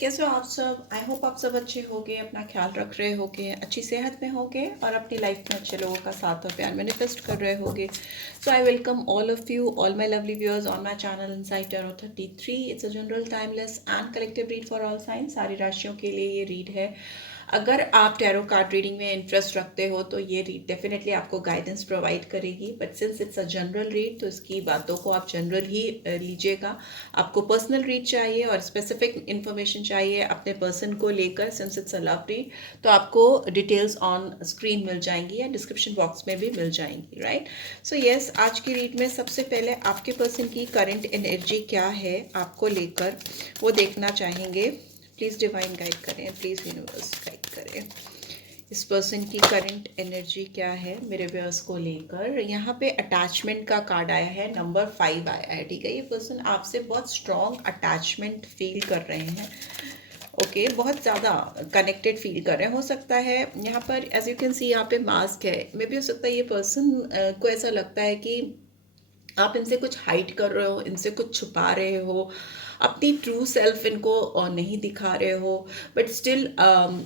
कैसे हो आप सब? आई होप आप सब अच्छे होंगे, अपना ख्याल रख रहे होंगे, अच्छी सेहत में होंगे और अपनी लाइफ में अच्छे लोगों का साथ और प्यार मैनिफेस्ट कर रहे होंगे. So I welcome all of you, all my lovely viewers on my channel inside tarot 33. It's a general timeless and collective read for all signs. सारी राशियों के लिए ये रीड है. अगर आप टैरो कार्ड रीडिंग में इंटरेस्ट रखते हो तो ये रीड डेफिनेटली आपको गाइडेंस प्रोवाइड करेगी, but since it's a general read तो इसकी बातों को आप जनरल ही लीजिएगा. आपको पर्सनल रीड चाहिए और स्पेसिफिक इंफॉर्मेशन चाहिए अपने पर्सन को लेकर, since it's a love read, तो आपको डिटेल्स ऑन स्क्रीन मिल जाएंगी या डिस्क्रिप्शन बॉक्स में भी मिल जाएंगी. राइट. सो यस, आज की रीड में सबसे पहले आपके पर्सन की करंट एनर्जी क्या है आपको लेकर, वो देखना चाहेंगे. प्लीज़ डिवाइन गाइड करें, प्लीज़ यूनिवर्स गाइड करें. इस पर्सन की करंट एनर्जी क्या है मेरे व्यूअर्स को लेकर. यहाँ पे अटैचमेंट का कार्ड आया है, नंबर 5 आया है. ठीक है, ये पर्सन आपसे बहुत स्ट्रॉन्ग अटैचमेंट फील कर रहे हैं. ओके, बहुत ज़्यादा कनेक्टेड फील कर रहे हैं. हो सकता है यहाँ पर एज यू कैन सी यहाँ पे मास्क है. मे भी हो सकता है ये पर्सन को ऐसा लगता है कि आप इनसे कुछ हाइड कर रहे हो, इनसे कुछ छुपा रहे हो, अपनी ट्रू सेल्फ इनको नहीं दिखा रहे हो. बट स्टिल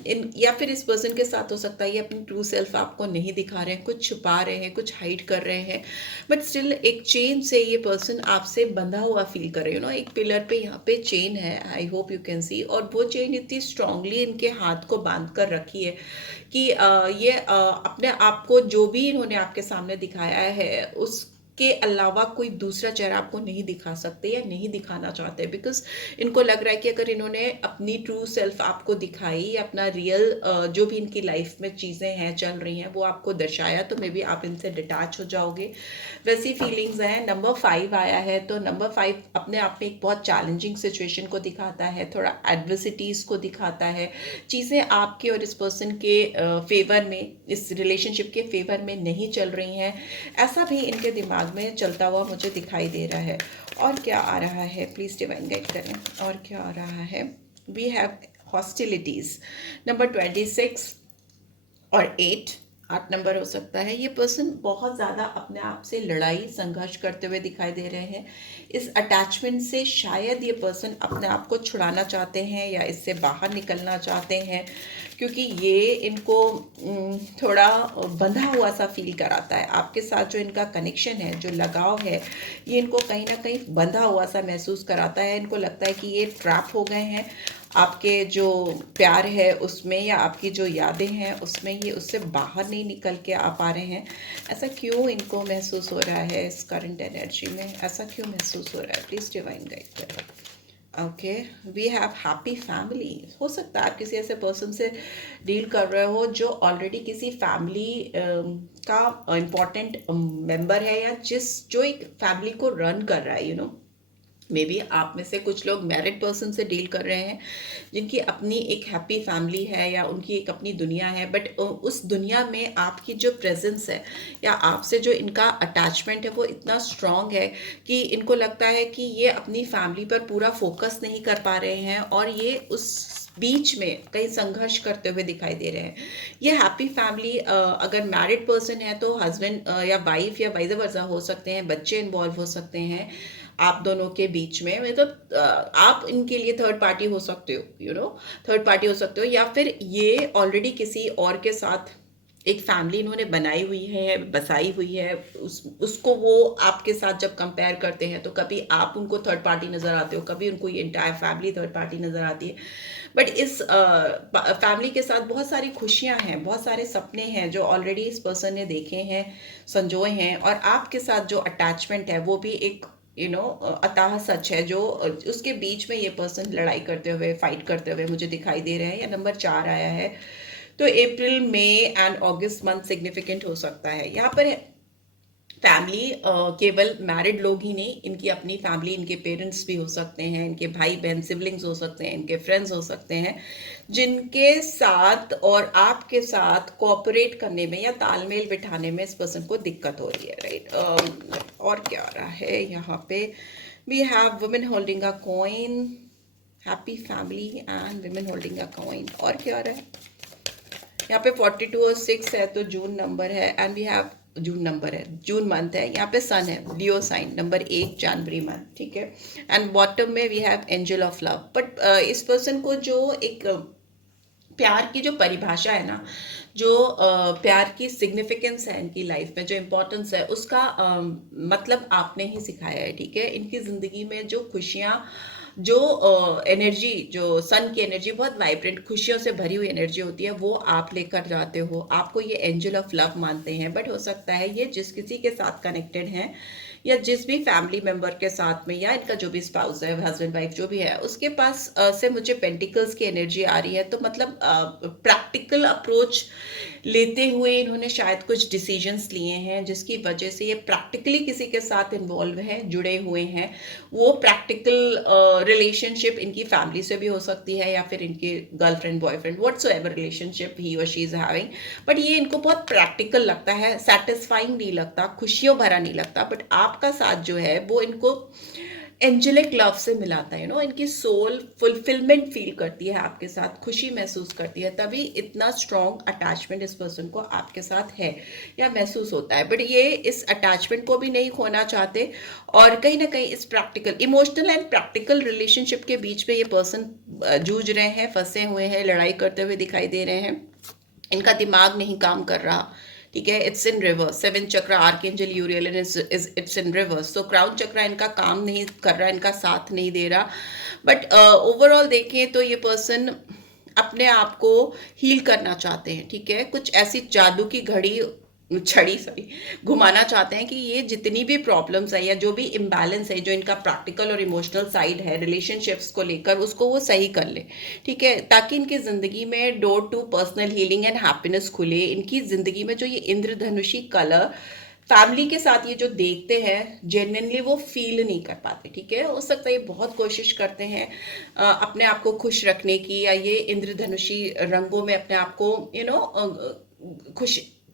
इन, या फिर इस पर्सन के साथ हो सकता है ये अपनी ट्रू सेल्फ आपको नहीं दिखा रहे हैं, कुछ छुपा रहे हैं, कुछ हाइड कर रहे हैं. बट स्टिल एक चेन से ये पर्सन आपसे बंधा हुआ फील कर रहे हो. एक पिलर पे यहाँ पे चेन है, I hope you can see, और वो चेन इतनी स्ट्रांगली इनके हाथ को बांध कर रखी है कि ये अपने आप को जो भी इन्होंने आपके सामने दिखाया है उस के अलावा कोई दूसरा चेहरा आपको नहीं दिखा सकते या नहीं दिखाना चाहते, बिकॉज इनको लग रहा है कि अगर इन्होंने अपनी ट्रू सेल्फ आपको दिखाई, अपना रियल जो भी इनकी लाइफ में चीज़ें हैं चल रही हैं वो आपको दर्शाया, तो मे बी आप इनसे डिटैच हो जाओगे. वैसी फीलिंग्स हैं. नंबर 5 आया है, तो नंबर 5 अपने आप में एक बहुत चैलेंजिंग सिचुएशन को दिखाता है, थोड़ा एडवर्सिटीज़ को दिखाता है. चीज़ें आपके और इस पर्सन के फेवर में, इस रिलेशनशिप के फेवर में नहीं चल रही हैं, ऐसा भी इनके दिमाग में चलता हुआ मुझे दिखाई दे रहा है. और क्या आ रहा है, प्लीज डिवाइन गाइड करें. और क्या आ रहा है, वी हैव हॉस्टिलिटीज. नंबर 26 और 8 नंबर हो सकता है. ये पर्सन बहुत ज़्यादा अपने आप से लड़ाई संघर्ष करते हुए दिखाई दे रहे हैं. इस अटैचमेंट से शायद ये पर्सन अपने आप को छुड़ाना चाहते हैं या इससे बाहर निकलना चाहते हैं, क्योंकि ये इनको थोड़ा बंधा हुआ सा फील कराता है. आपके साथ जो इनका कनेक्शन है, जो लगाव है, ये इनको कहीं ना कहीं बंधा हुआ सा महसूस कराता है. इनको लगता है कि ये ट्रैप हो गए हैं आपके जो प्यार है उसमें, या आपकी जो यादें हैं उसमें, ये उससे बाहर नहीं निकल के आ पा रहे हैं. ऐसा क्यों इनको महसूस हो रहा है इस करंट एनर्जी में, ऐसा क्यों महसूस हो रहा है, प्लीज़ डिवाइन गाइड करें. Okay, we have happy family. हो सकता है आप किसी ऐसे पर्सन से डील कर रहे हो जो ऑलरेडी किसी फैमिली का इम्पोर्टेंट मेंबर है, या जो एक फैमिली को रन कर रहा है. मे बी आप में से कुछ लोग मैरिड पर्सन से डील कर रहे हैं जिनकी अपनी एक हैप्पी फैमिली है या उनकी एक अपनी दुनिया है, बट उस दुनिया में आपकी जो प्रेजेंस है या आपसे जो इनका अटैचमेंट है वो इतना स्ट्रॉन्ग है कि इनको लगता है कि ये अपनी फैमिली पर पूरा फोकस नहीं कर पा रहे हैं, और ये उस बीच में कई संघर्ष करते हुए दिखाई दे रहे हैं. ये हैप्पी फैमिली, अगर मैरिड पर्सन है तो हस्बैंड या वाइफ या वाइस वर्सा हो सकते हैं, बच्चे इन्वॉल्व हो सकते हैं आप दोनों के बीच में. मतलब आप इनके लिए थर्ड पार्टी हो सकते हो, थर्ड पार्टी हो सकते हो, या फिर ये ऑलरेडी किसी और के साथ एक फैमिली इन्होंने बनाई हुई है, बसाई हुई है. उसको वो आपके साथ जब कंपेयर करते हैं तो कभी आप उनको थर्ड पार्टी नज़र आते हो, कभी उनको ये इंटायर फैमिली थर्ड पार्टी नज़र आती है. बट इस फैमिली के साथ बहुत सारी खुशियां हैं, बहुत सारे सपने हैं जो ऑलरेडी इस पर्सन ने देखे हैं, संजोए हैं, और आपके साथ जो अटैचमेंट है वो भी एक अताह सच है, जो उसके बीच में ये पर्सन लड़ाई करते हुए, फाइट करते हुए मुझे दिखाई दे रहे हैं. या नंबर 4 आया है, तो अप्रैल, मई एंड अगस्त मंथ सिग्निफिकेंट हो सकता है. यहाँ पर फैमिली केवल मैरिड लोग ही नहीं, इनकी अपनी फैमिली, इनके पेरेंट्स भी हो सकते हैं, इनके भाई बहन सिबलिंग्स हो सकते हैं, इनके फ्रेंड्स हो सकते हैं, जिनके साथ और आपके साथ कोऑपरेट करने में या तालमेल बिठाने में इस पर्सन को दिक्कत हो रही है. राइट. और क्या आ रहा है यहाँ पे, we have women holding a coin, happy family and women holding a coin. और क्या आ रहा है यहाँ पे, 42 और 6 है तो जून नंबर है, and we have June number है, जून मंथ है, यहाँ पे सन है, लियो साइन, नंबर 1 जनवरी मंथ, ठीक है। एंड बॉटम में we have angel of love. But इस पर्सन को जो एक प्यार की जो परिभाषा है ना, जो प्यार की सिग्निफिकेंस है इनकी लाइफ में, जो इम्पोर्टेंस है, उसका मतलब आपने ही सिखाया है, ठीक है। इनकी ज़िंदगी में जो खुशियाँ, जो एनर्जी, जो सन की एनर्जी, बहुत वाइब्रेंट खुशियों से भरी हुई एनर्जी होती है, वो आप लेकर जाते हो। आपको ये एंजल ऑफ लव मानते हैं। बट हो सकता है ये जिस किसी के साथ कनेक्टेड हैं, या जिस भी फैमिली मेंबर के साथ में, या इनका जो भी स्पाउस है, हस्बैंड वाइफ जो भी है, उसके पास से मुझे पेंटिकल्स की एनर्जी आ रही है। तो मतलब प्रैक्टिकल अप्रोच लेते हुए इन्होंने शायद कुछ डिसीजंस लिए हैं, जिसकी वजह से ये प्रैक्टिकली किसी के साथ इन्वॉल्व हैं, जुड़े हुए हैं। वो प्रैक्टिकल रिलेशनशिप इनकी फैमिली से भी हो सकती है, या फिर इनके गर्लफ्रेंड बॉयफ्रेंड, व्हाटसोएवर रिलेशनशिप ही और शी इज हैविंग। बट ये इनको बहुत प्रैक्टिकल लगता है, सेटिस्फाइंग नहीं लगता, खुशियों भरा नहीं लगता। बट आपका साथ जो है वो इनको एंजेलिक लव से मिलाता है, इनकी सोल फुलफिलमेंट फील करती है आपके साथ, खुशी महसूस करती है, तभी इतना स्ट्रॉन्ग अटैचमेंट इस पर्सन को आपके साथ है या महसूस होता है। बट ये इस अटैचमेंट को भी नहीं खोना चाहते, और कहीं ना कहीं इस practical, emotional and practical relationship के बीच में ये पर्सन जूझ रहे हैं, फंसे हुए हैं, लड़ाई करते हुए दिखाई दे रहे हैं। इनका दिमाग नहीं काम कर रहा, ठीक है। इट्स इन रिवर्स, 7 चक्र आर्कएंजल यूरियल इट्स इन रिवर्स। तो क्राउन चक्र इनका काम नहीं कर रहा, इनका साथ नहीं दे रहा। बट ओवरऑल देखें तो ये पर्सन अपने आप को हील करना चाहते हैं, ठीक है। कुछ ऐसी जादू की छड़ी सॉरी घुमाना चाहते हैं कि ये जितनी भी प्रॉब्लम्स है, या जो भी इम्बैलेंस है, जो इनका प्रैक्टिकल और इमोशनल साइड है रिलेशनशिप्स को लेकर, उसको वो सही कर ले, ठीक है। ताकि इनकी ज़िंदगी में door to personal healing and happiness खुले। इनकी ज़िंदगी में जो ये इंद्रधनुषी कलर फैमिली के साथ ये जो देखते हैं, जेन्युइनली वो फील नहीं कर पाते, ठीक है। हो सकता है ये बहुत कोशिश करते हैं अपने आप को खुश रखने की, या ये इंद्रधनुषी रंगों में अपने आप को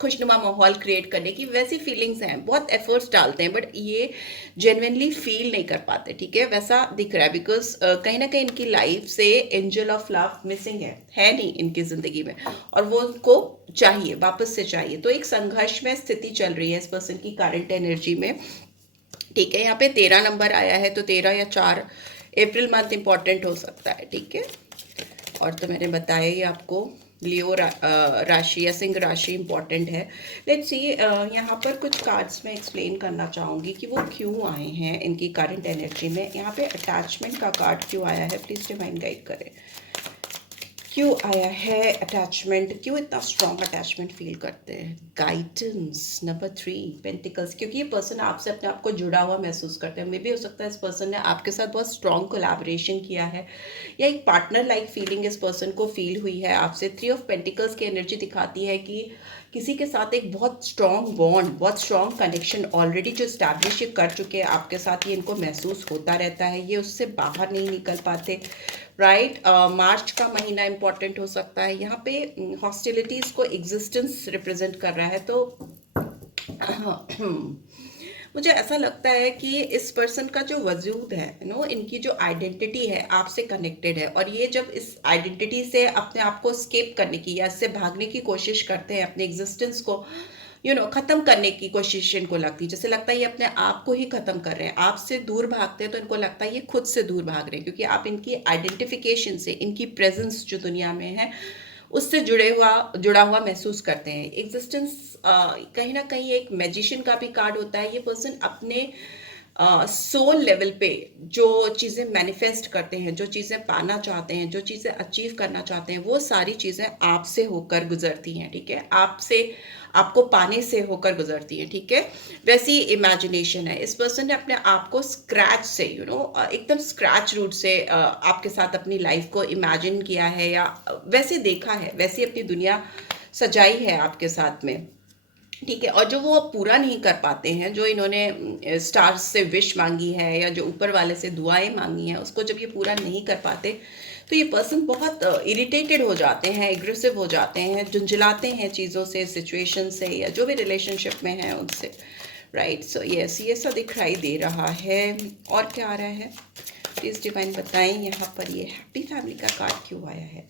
खुशनुमा माहौल क्रिएट करने की वैसी फीलिंग्स हैं, बहुत एफर्ट्स डालते हैं, बट ये जेन्युइनली फील नहीं कर पाते, ठीक है। वैसा दिख रहा है, बिकॉज कहीं ना कहीं इनकी लाइफ से एंजल ऑफ लव मिसिंग है नहीं इनकी ज़िंदगी में, और वो उनको चाहिए, वापस से चाहिए। तो एक संघर्ष में स्थिति चल रही है इस पर्सन की करंट एनर्जी में, ठीक है। यहाँ पे 13 नंबर आया है, तो 13 या 4 अप्रैल मंथ इंपॉर्टेंट हो सकता है, ठीक है। और तो मैंने बताया ही आपको, लियो राशि या सिंह राशि इंपॉर्टेंट है। लेट्स सी, यहाँ पर कुछ कार्ड्स मैं एक्सप्लेन करना चाहूँगी कि वो क्यों आए हैं इनकी करंट एनर्जी में। यहाँ पे अटैचमेंट का कार्ड क्यों आया है, प्लीज़ डिवाइन गाइड करें। क्यों आया है अटैचमेंट, क्यों इतना स्ट्रॉन्ग अटैचमेंट फील करते हैं। गाइडेंस, नंबर 3 पेंटिकल्स, क्योंकि ये पर्सन आपसे अपने आप को जुड़ा हुआ महसूस करते हैं। मे भी हो सकता है इस पर्सन ने आपके साथ बहुत स्ट्रॉन्ग कोलैबोरेशन किया है, या एक पार्टनर लाइक फीलिंग इस पर्सन को फील हुई है आपसे। 3 ऑफ पेंटिकल्स की एनर्जी दिखाती है कि किसी के साथ एक बहुत स्ट्रॉन्ग बॉन्ड, बहुत स्ट्रॉन्ग कनेक्शन ऑलरेडी जो स्टैब्लिश कर चुके हैं आपके साथ, ये इनको महसूस होता रहता है, ये उससे बाहर नहीं निकल पाते, राइट। मार्च का महीना इंपॉर्टेंट हो सकता है। यहाँ पे हॉस्टिलिटीज़ को एग्जिस्टेंस रिप्रेजेंट कर रहा है। तो मुझे ऐसा लगता है कि इस पर्सन का जो वजूद है, इनकी जो आइडेंटिटी है आपसे कनेक्टेड है, और ये जब इस आइडेंटिटी से अपने आप को स्केप करने की, या इससे भागने की कोशिश करते हैं, अपने एग्जिस्टेंस को ख़त्म करने की कोशिश इनको लगती है, जैसे लगता है ये अपने आप को ही ख़त्म कर रहे हैं, आपसे दूर भागते हैं, तो इनको लगता है ये खुद से दूर भाग रहे हैं, क्योंकि आप इनकी आइडेंटिफिकेशन से, इनकी प्रेजेंस जो दुनिया में है उससे जुड़ा हुआ महसूस करते हैं। एग्जिस्टेंस कहीं ना कहीं एक मैजिशियन का भी कार्ड होता है। ये पर्सन अपने सोल लेवल पे जो चीज़ें मैनिफेस्ट करते हैं, जो चीज़ें पाना चाहते हैं, जो चीज़ें अचीव करना चाहते हैं, वो सारी चीज़ें आपसे होकर गुजरती हैं, ठीक है। आपको पाने से होकर गुजरती हैं, ठीक है। वैसी इमेजिनेशन है। इस पर्सन ने अपने आप को स्क्रैच से, एकदम स्क्रैच रूट से आपके साथ अपनी लाइफ को इमेजिन किया है, या वैसे देखा है, वैसी अपनी दुनिया सजाई है आपके साथ में, ठीक है। और जो वो पूरा नहीं कर पाते हैं, जो इन्होंने स्टार्स से विश मांगी है, या जो ऊपर वाले से दुआएं मांगी हैं, उसको जब ये पूरा नहीं कर पाते, तो ये पर्सन बहुत इरिटेटेड हो जाते हैं, एग्रेसिव हो जाते हैं, झुंझलाते हैं चीज़ों से, सिचुएशन से, या जो भी रिलेशनशिप में है उनसे, राइट। सो यस, ये सब दिखाई दे रहा है। और क्या आ रहा है, प्लीज़ डिवाइन बताएं। यहाँ पर ये हैप्पी फैमिली का कार्ड क्यों आया है।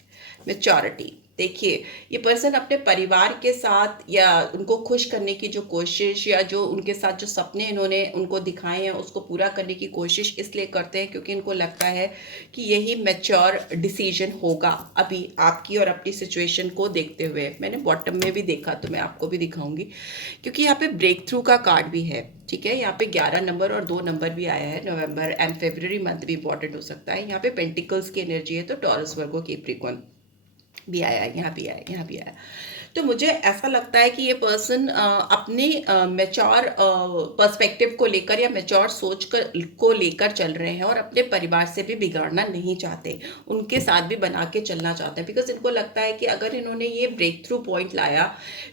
मैच्योरिटी, देखिए, ये पर्सन अपने परिवार के साथ या उनको खुश करने की जो कोशिश या जो उनके साथ जो सपने इन्होंने उनको दिखाए हैं उसको पूरा करने की कोशिश इसलिए करते हैं क्योंकि इनको लगता है कि यही मैच्योर डिसीजन होगा अभी आपकी और अपनी सिचुएशन को देखते हुए। मैंने बॉटम में भी देखा तो मैं आपको भी दिखाऊंगी, क्योंकि यहाँ पे ब्रेक थ्रू का कार्ड भी है, ठीक है। यहाँ पे 11 नंबर और 2 नंबर भी आया है। नवंबर एंड फरवरी मंथ भी इंपॉर्टेंट हो सकता है। यहाँ पे पेंटिकल्स की एनर्जी है, तो टॉरस, वर्गो, कैप्रिकॉर्न भी आया, यहाँ भी आया, यहाँ भी आया। तो मुझे ऐसा लगता है कि ये पर्सन अपने मैच्योर पर्सपेक्टिव को लेकर या मैच्योर सोच को लेकर चल रहे हैं और अपने परिवार से भी बिगाड़ना नहीं चाहते, उनके साथ भी बना के चलना चाहते हैं। बिकॉज इनको लगता है कि अगर इन्होंने ये ब्रेक थ्रू पॉइंट लाया,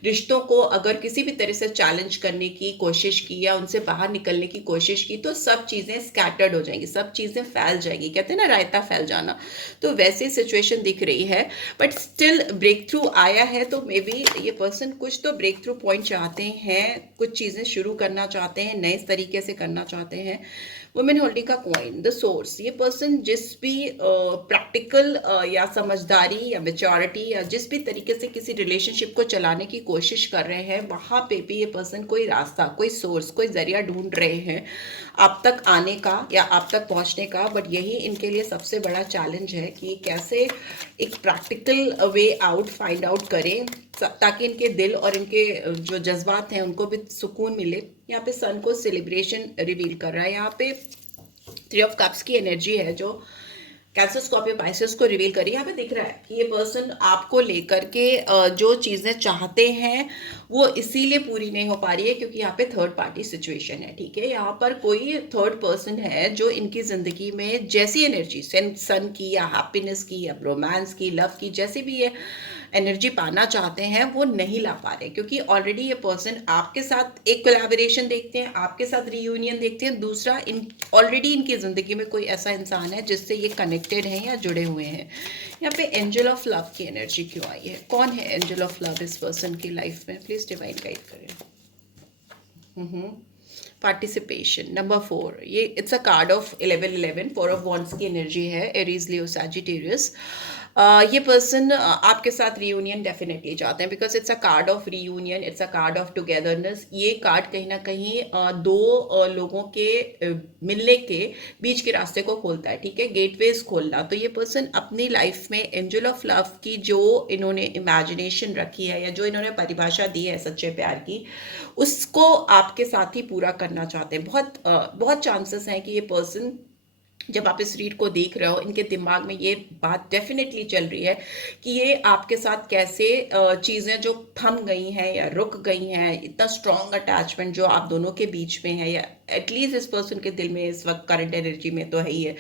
रिश्तों को अगर किसी भी तरह से चैलेंज करने की कोशिश की या उनसे बाहर निकलने की कोशिश की, तो सब चीज़ें स्कैटर्ड हो जाएंगी, सब चीज़ें फैल जाएंगी। कहते हैं ना रायता फैल जाना, तो वैसी सिचुएशन दिख रही है। बट स्टिल ब्रेक थ्रू आया है, तो मे बी ये पर्सन कुछ तो ब्रेक थ्रू पॉइंट चाहते हैं, कुछ चीज़ें शुरू करना चाहते हैं, नए तरीके से करना चाहते हैं। वुमेन होल्डिंग का कॉइन, द सोर्स, ये पर्सन जिस भी प्रैक्टिकल या समझदारी या मेच्योरिटी या जिस भी तरीके से किसी रिलेशनशिप को चलाने की कोशिश कर रहे हैं, वहाँ पे भी ये पर्सन कोई रास्ता, कोई सोर्स, कोई जरिया ढूंढ रहे हैं आप तक आने का या आप तक पहुँचने का। बट यही इनके लिए सबसे बड़ा चैलेंज है कि कैसे एक practical way out find out करें ताकि इनके दिल और इनके जो जज्बात हैं उनको भी सुकून मिले। यहाँ पे सन को सेलिब्रेशन रिवील कर रहा है। यहाँ पे 3 ऑफ कप्स की एनर्जी है जो कैंसर, स्कॉर्पियो, पाइसेस को रिवील करी। यहाँ पे दिख रहा है कि ये पर्सन आपको लेकर के जो चीज़ें चाहते हैं वो इसीलिए पूरी नहीं हो पा रही है क्योंकि यहाँ पे थर्ड पार्टी सिचुएशन है, ठीक है। यहाँ पर कोई थर्ड पर्सन है जो इनकी ज़िंदगी में जैसी एनर्जी सन की या हैप्पीनेस की या रोमांस की, लव की, जैसी भी ये एनर्जी पाना चाहते हैं वो नहीं ला पा रहे, क्योंकि ऑलरेडी ये पर्सन आपके साथ एक कोलैबोरेशन देखते हैं, आपके साथ रीयूनियन देखते हैं। दूसरा, इन ऑलरेडी इनकी ज़िंदगी में कोई ऐसा इंसान है जिससे ये कनेक्टेड हैं या जुड़े हुए हैं। यहाँ पे एंजल ऑफ लव की एनर्जी क्यों आई है? कौन है एंजल ऑफ लव इस पर्सन की लाइफ में? प्लीज़ डिवाइन गाइड करें। पार्टिसिपेशन, नंबर 4, ये it's a card of 1111, 4 of wands की एनर्जी है, एरीज, लियो, सैजिटेरियस। ये पर्सन आपके साथ रीयूनियन डेफिनेटली चाहते हैं because it's a card of reunion, it's a card of togetherness. ये कार्ड कहीं ना कहीं दो लोगों के मिलने के बीच के रास्ते को खोलता है, ठीक है, गेटवेज खोलना। तो ये पर्सन अपनी लाइफ में एंजल ऑफ लव की जो इन्होंने इमेजिनेशन रखी है या जो इन्होंने परिभाषा दी है सच्चे प्यार की, उसको आपके साथ ही पूरा करना चाहते हैं। बहुत चांसेस हैं कि ये पर्सन, जब आप इस रीड को देख रहे हो, इनके दिमाग में ये बात डेफिनेटली चल रही है कि ये आपके साथ कैसे चीज़ें जो थम गई हैं या रुक गई हैं, इतना स्ट्रॉन्ग अटैचमेंट जो आप दोनों के बीच में है या एटलीस्ट इस पर्सन के दिल में इस वक्त करंट एनर्जी में तो है ही है,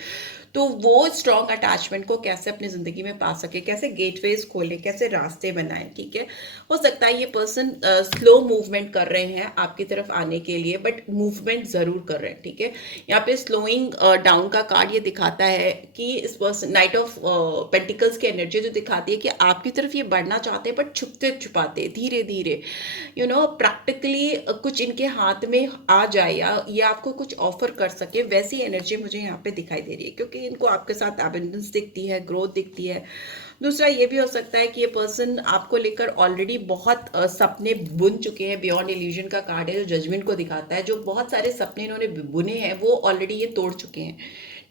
तो वो स्ट्रॉन्ग अटैचमेंट को कैसे अपनी ज़िंदगी में पा सके, कैसे गेटवेज खोले, कैसे रास्ते बनाए, ठीक है। हो सकता है ये पर्सन स्लो मूवमेंट कर रहे हैं आपकी तरफ आने के लिए, बट मूवमेंट ज़रूर कर रहे हैं, ठीक है। यहाँ पे स्लोइंग डाउन का कार्ड ये दिखाता है कि इस पर्सन, नाइट ऑफ पेंटिकल्स की एनर्जी जो दिखाती है कि आपकी तरफ ये बढ़ना चाहते हैं बट छुपते छुपाते धीरे धीरे, यू नो, प्रैक्टिकली कुछ इनके हाथ में आ जाए या ये आपको कुछ ऑफर कर सके, वैसी एनर्जी मुझे यहाँ पे दिखाई दे रही है क्योंकि इनको आपके साथ एबंडेंस दिखती है, ग्रोथ दिखती है। दूसरा ये भी हो सकता है कि ये पर्सन आपको लेकर ऑलरेडी बहुत सपने बुन चुके हैं। बियॉन्ड इल्यूजन का कार्ड है जो जजमेंट को दिखाता है, जो बहुत सारे सपने इन्होंने बुने हैं वो ऑलरेडी ये तोड़ चुके हैं,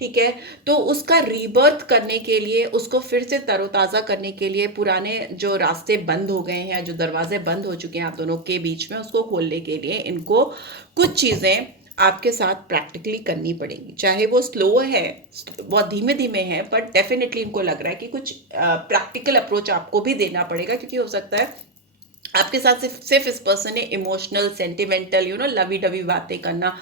ठीक है। तो उसका रीबर्थ करने के लिए, उसको फिर से तरोताज़ा करने के लिए, पुराने जो रास्ते बंद हो गए हैं, जो दरवाजे बंद हो चुके हैं आप दोनों के बीच में, उसको खोलने के लिए इनको कुछ चीज़ें आपके साथ प्रैक्टिकली करनी पड़ेगी। चाहे वो स्लो है, बहुत धीमे धीमे है, बट डेफिनेटली इनको लग रहा है कि कुछ प्रैक्टिकल अप्रोच आपको भी देना पड़ेगा, क्योंकि हो सकता है आपके साथ सिर्फ इस पर्सन ने emotional, sentimental, you know, lovey dovey बातें करना,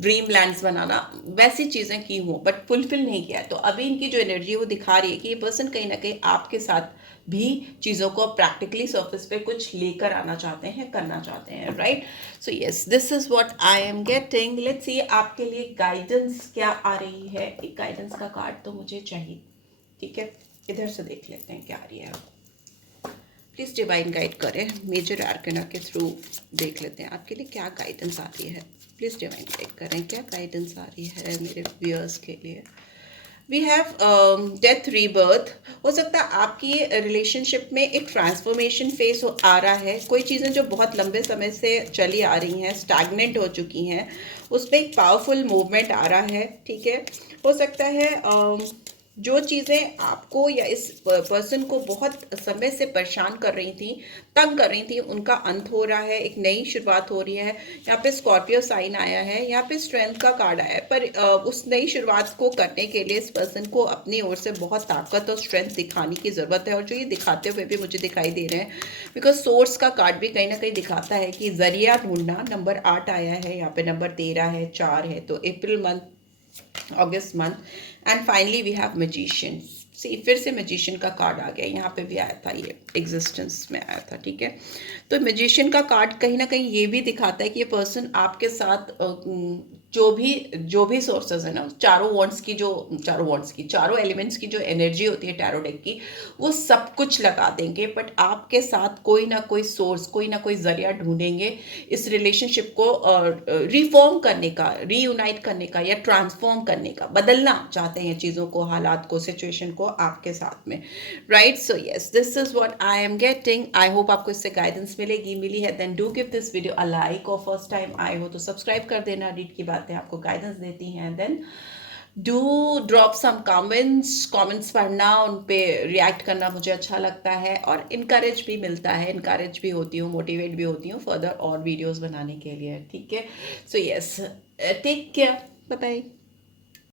ड्रीम लैंड्स बनाना, वैसी चीज़ें की हों बट फुलफिल नहीं किया। तो अभी इनकी जो एनर्जी है वो दिखा रही है कि ये पर्सन कहीं ना कहीं आपके साथ भी चीज़ों को प्रैक्टिकली सर्फेस पे कुछ लेकर आना चाहते हैं, करना चाहते हैं, right. So yes, this is what I am getting. Let's see आपके लिए गाइडेंस क्या आ रही है। एक गाइडेंस का कार्ड तो मुझे चाहिए, ठीक है। इधर से देख लेते हैं क्या आ रही है। प्लीज़ डिवाइन गाइड करें, मेजर आर्कना के थ्रू देख लेते हैं आपके लिए क्या गाइडेंस आ रही है। प्लीज़ डिवाइन गाइड करें क्या गाइडेंस आ रही है मेरे व्यूअर्स के लिए। We have death rebirth. हो सकता है आपकी रिलेशनशिप में एक ट्रांसफॉर्मेशन फेस आ रहा है। कोई चीज़ें जो बहुत लंबे समय से चली आ रही हैं, स्टैग्नेंट हो चुकी हैं, उसमें एक पावरफुल मूवमेंट आ रहा है। ठीक है, हो सकता है जो चीज़ें आपको या इस पर्सन को बहुत समय से परेशान कर रही थी, तंग कर रही थी, उनका अंत हो रहा है, एक नई शुरुआत हो रही है। यहाँ पे स्कॉर्पियो साइन आया है, यहाँ पे स्ट्रेंथ का कार्ड आया है, पर उस नई शुरुआत को करने के लिए इस पर्सन को अपनी ओर से बहुत ताकत और स्ट्रेंथ दिखाने की ज़रूरत है, और जो ये दिखाते हुए भी मुझे दिखाई दे रहे हैं, बिकॉज सोर्स का कार्ड भी कहीं ना कहीं दिखाता है कि जरिया ढूंढना। नंबर 8 आया है, यहाँ पे नंबर 13 है, 4 है, तो April month, August month, and finally we have magician. See, फिर से मैजिशियन का कार्ड आ गया, यहाँ पे भी आया था, ये एग्जिस्टेंस में आया था। ठीक है, तो मैजिशियन का कार्ड कहीं ना कहीं ये भी दिखाता है कि ये पर्सन आपके साथ जो भी सोर्सेज है ना, चारों एलिमेंट्स की जो एनर्जी होती है टैरो डेक की, वो सब कुछ लगा देंगे, बट आपके साथ कोई ना कोई सोर्स, कोई ना कोई जरिया ढूंढेंगे इस रिलेशनशिप को रिफॉर्म करने का, रीयूनाइट करने का, या ट्रांसफॉर्म करने का। बदलना चाहते हैं चीज़ों को, हालात को, सिचुएशन को आपके साथ में, right. So yes, this is what I am getting. I hope आपको इससे गाइडेंस मिली है, then do give this video a like, और फर्स्ट टाइम आए हो तो सब्सक्राइब कर देना। रीड की बातें आपको गाइडेंस देती हैं, then do drop some comments पढ़ना, उन पे रिएक्ट करना मुझे अच्छा लगता है, और इनकरेज भी मिलता है, इनकरेज भी होती हूँ, मोटिवेट भी होती हूँ फर्दर और वीडियोस बनाने के लिए। ठीक है, so yes, take care, bye bye.